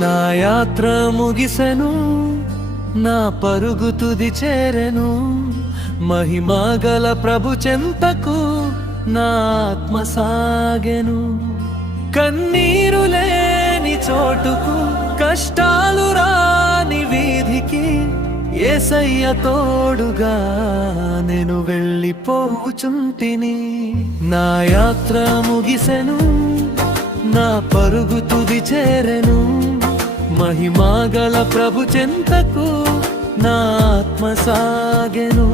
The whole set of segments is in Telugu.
నా యాత్ర ముగిసెను, నా పరుగు తుది చేరెను, మహిమగల ప్రభు చెంతకు నా ఆత్మ సాగెను. కన్నీరు లేని చోటుకు, కష్టాలు రాని వీధికి యేసయ్య తోడుగా నేను వెళ్ళిపోచుంటిని. నా యాత్ర ముగిసెను, నా పరుగు తుది చేరెను, మహిమగల ప్రభు చెంతకు నా ఆత్మ సాగెను.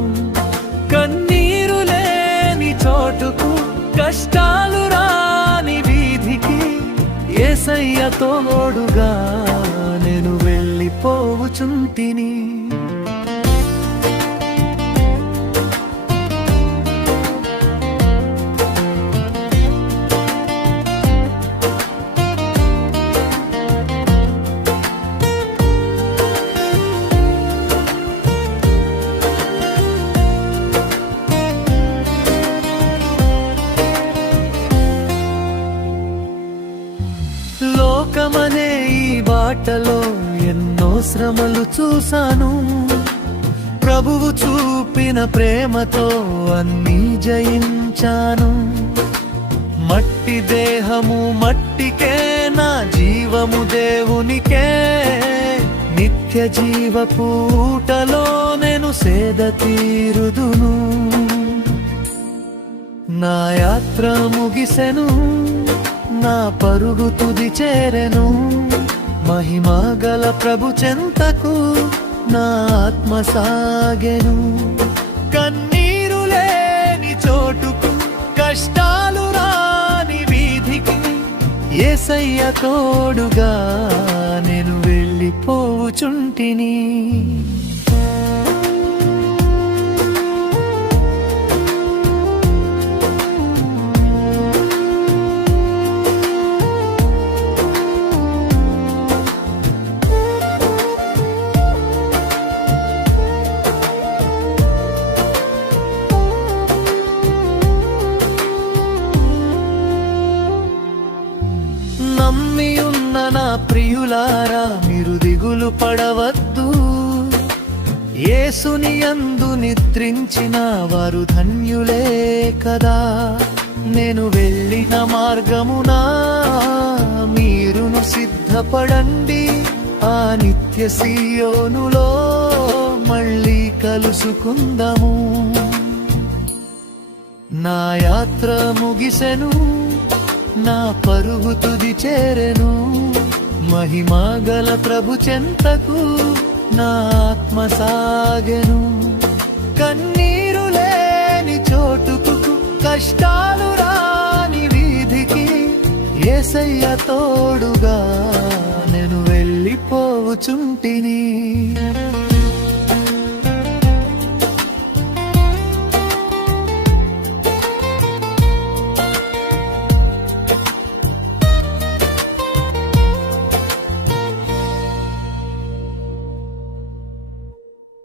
కన్నీరు లేని చోటుకు, కష్టాలు రాని వీధికి యేసయ్య తోడుగా నేను వెళ్ళిపోచుంటిని. లోకమనే ఈ బాటలో ఎన్నో శ్రమలు చూశాను, ప్రభువు చూపిన ప్రేమతో అన్నీ జయించాను. మట్టి దేహము మట్టికే, నా జీవము దేవునికే, నిత్య జీవపు ఊటలో నేను సేద తీరుదును. నా యాత్ర ముగిసెను, నా పరుగు తుది చేరెను, మహిమగల ప్రభు చెంతకు నా ఆత్మ సాగెను. కన్నీరు లేని చోటుకు, కష్టాలు రాని వీధికి యేసయ్య తోడుగా నేను వెళ్ళిపోచుంటిని. నమ్మియున్న నా ప్రియులారా, మీరు దిగులు పడవద్దు. యేసుని యందు నిద్రించిన వారు ధన్యులే కదా. నేను వెళ్ళిన మార్గమునా మీరును సిద్ధపడండి, ఆ నిత్య సీయోనులో మళ్ళీ కలుసుకుందాము. నా యాత్ర ముగిసెను, నా పరుగు తుది చేరెను, మహిమగల ప్రభు చెంతకు నా ఆత్మ సాగెను. కన్నీరు లేని చోటుకు, కష్టాలు రాని వీధికి యేసయ్య తోడుగా నేను వెళ్ళిపోచుంటిని.